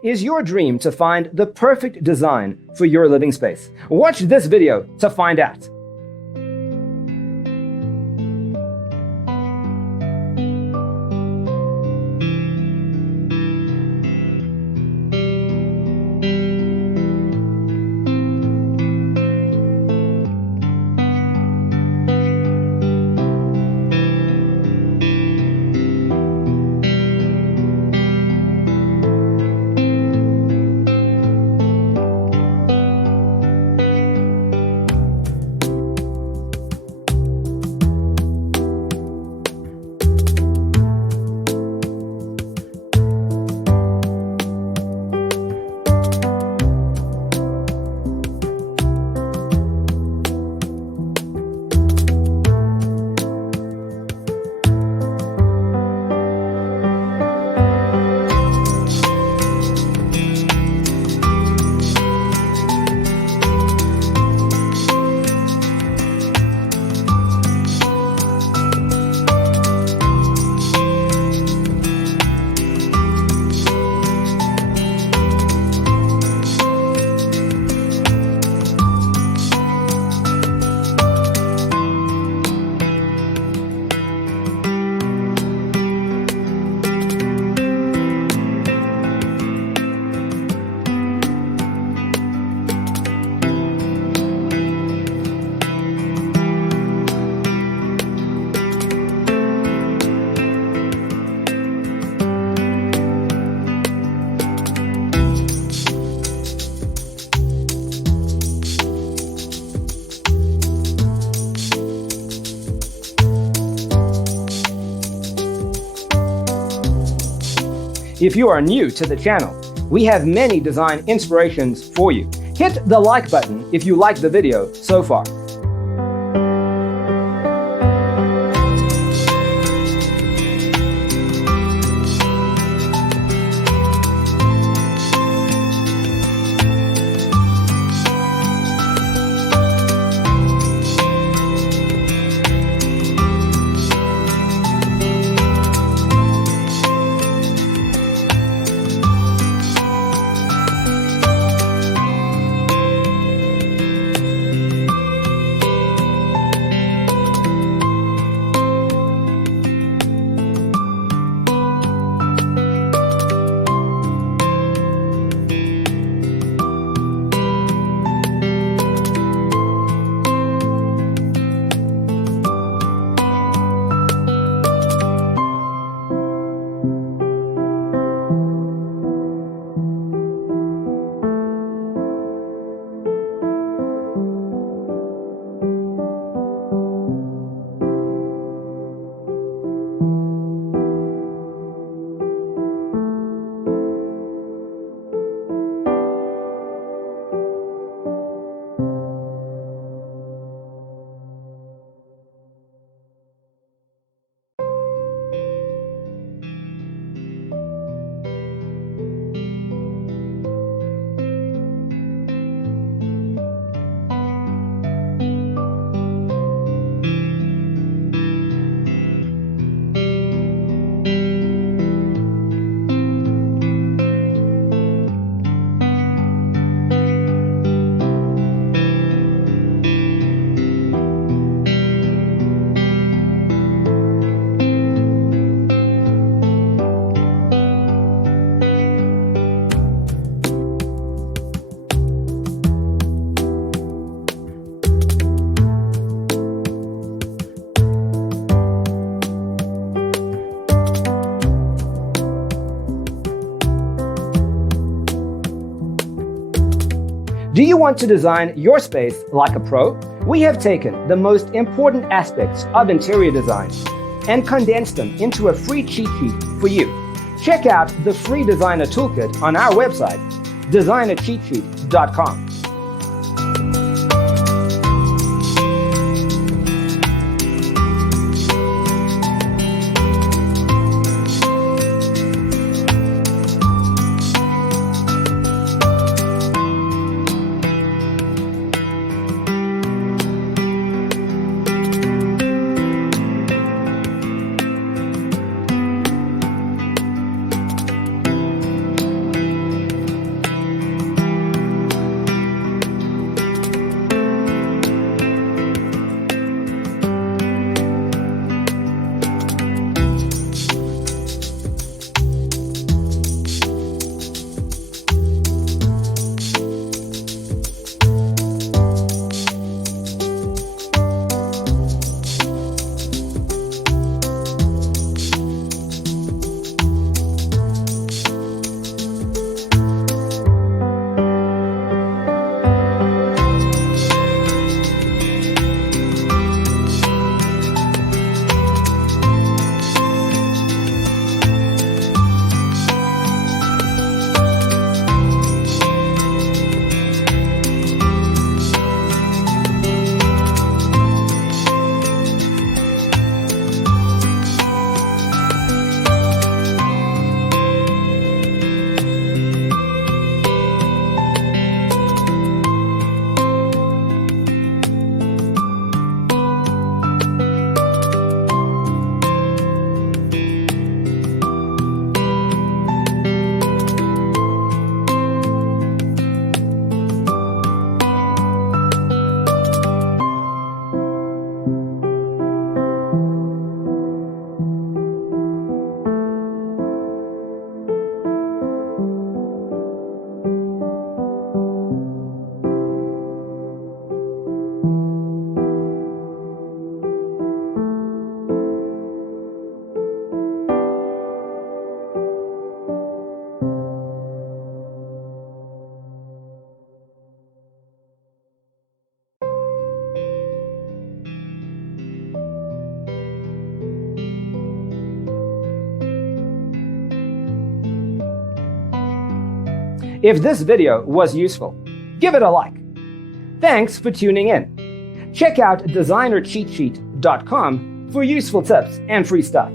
Is your dream to find the perfect design for your living space? Watch this video to find out. If you are new to the channel, we have many design inspirations for you. Hit the like button if you like the video so far. Do you want to design your space like a pro? We have taken the most important aspects of interior design and condensed them into a free cheat sheet for you. Check out the free designer toolkit on our website, designercheatsheet.com. If this video was useful, give it a like. Thanks for tuning in. Check out designercheatsheet.com for useful tips and free stuff.